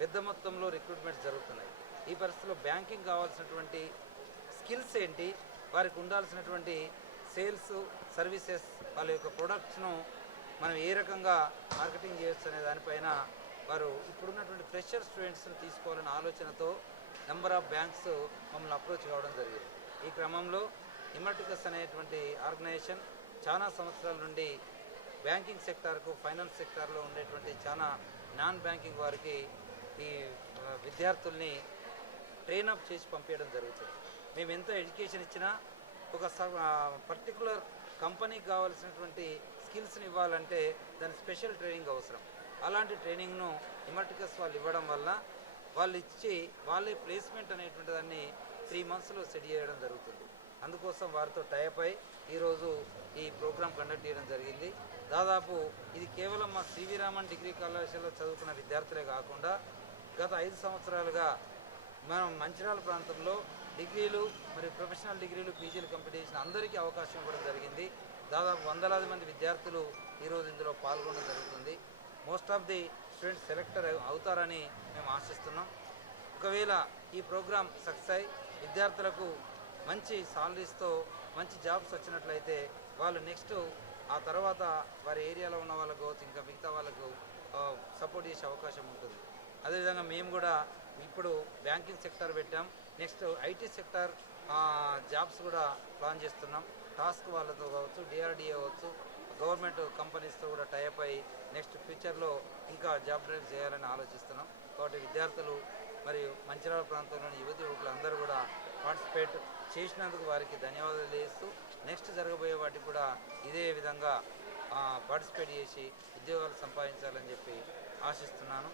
పెద్ద మొత్తంలో రిక్రూట్మెంట్స్ జరుగుతున్నాయి. ఈ పరిస్థితిలో బ్యాంకింగ్ కావాల్సినటువంటి స్కిల్స్ ఏంటి? వారికి ఉండాల్సినటువంటి సేల్స్ సర్వీసెస్ వాళ్ళ యొక్క ప్రొడక్ట్స్ను మనం ఏ రకంగా మార్కెటింగ్ చేయొచ్చు అనే దానిపైన వారు ఇప్పుడున్నటువంటి ఫ్రెషర్ స్టూడెంట్స్ని తీసుకోవాలనే ఆలోచనతో నెంబర్ ఆఫ్ బ్యాంక్స్ మమ్మల్ని అప్రోచ్ కావడం జరిగింది. ఈ క్రమంలో ఇమర్టికస్ అనేటువంటి ఆర్గనైజేషన్ చాలా సంవత్సరాల నుండి బ్యాంకింగ్ సెక్టార్కు ఫైనాన్స్ సెక్టార్లో ఉండేటువంటి చాలా నాన్ బ్యాంకింగ్ వారికి ఈ విద్యార్థుల్ని ట్రైన్ అప్ చేసి పంపించడం జరుగుతుంది. మేము ఎంత ఎడ్యుకేషన్ ఇచ్చినా ఒక పర్టికులర్ కంపెనీకి కావాల్సినటువంటి స్కిల్స్ని ఇవ్వాలంటే దాని స్పెషల్ ట్రైనింగ్ అవసరం. అలాంటి ట్రైనింగ్ను ఇమర్టికస్ వాళ్ళు ఇవ్వడం వల్ల వాళ్ళు ఇచ్చి వాళ్ళే ప్లేస్మెంట్ అనేటువంటి దాన్ని త్రీ మంత్స్లో సెట్ చేయడం జరుగుతుంది. అందుకోసం వారితో టైప్ అయి ఈరోజు ఈ ప్రోగ్రాం కండక్ట్ చేయడం జరిగింది. దాదాపు ఇది కేవలం మా సివి రామన్ డిగ్రీ కళాశాలలో చదువుకున్న విద్యార్థులే కాకుండా గత ఐదు సంవత్సరాలుగా మనం మంచిర్యాల ప్రాంతంలో డిగ్రీలు మరియు ప్రొఫెషనల్ డిగ్రీలు పీజీలు కంప్లీట్ చేసిన అందరికీ అవకాశం ఇవ్వడం జరిగింది. దాదాపు వందలాది మంది విద్యార్థులు ఈరోజు ఇందులో పాల్గొనడం జరుగుతుంది. Most of the students selector అవుతారని మేము ఆశిస్తున్నాం. ఒకవేళ ఈ ప్రోగ్రామ్ సక్సెస్ అయి విద్యార్థులకు మంచి సాలరీస్తో మంచి జాబ్స్ వచ్చినట్లయితే వాళ్ళు నెక్స్ట్ ఆ తర్వాత వారి ఏరియాలో ఉన్న వాళ్ళకు ఇంకా మిగతా వాళ్ళకు సపోర్ట్ చేసే అవకాశం ఉంటుంది. అదేవిధంగా మేము కూడా ఇప్పుడు బ్యాంకింగ్ సెక్టర్ పెట్టాం. నెక్స్ట్ ఐటీ సెక్టర్ జాబ్స్ కూడా ప్లాన్ చేస్తున్నాం. టాస్క్ వాళ్ళతో కావచ్చు డిఆర్డిఏ కావచ్చు గవర్నమెంట్ కంపెనీస్తో కూడా టైప్ అయ్యి నెక్స్ట్ ఫ్యూచర్లో ఇంకా జాబ్ డ్రైవ్ చేయాలని ఆలోచిస్తున్నాం. కాబట్టి విద్యార్థులు మరియు మంచిర్యాల ప్రాంతంలోని యువతి యువకులు అందరూ కూడా పార్టిసిపేట్ చేసినందుకు వారికి ధన్యవాదాలు చేస్తూ నెక్స్ట్ జరగబోయే వాటికి కూడా ఇదే విధంగా పార్టిసిపేట్ చేసి ఉద్యోగాలు సంపాదించాలని చెప్పి ఆశిస్తున్నాను.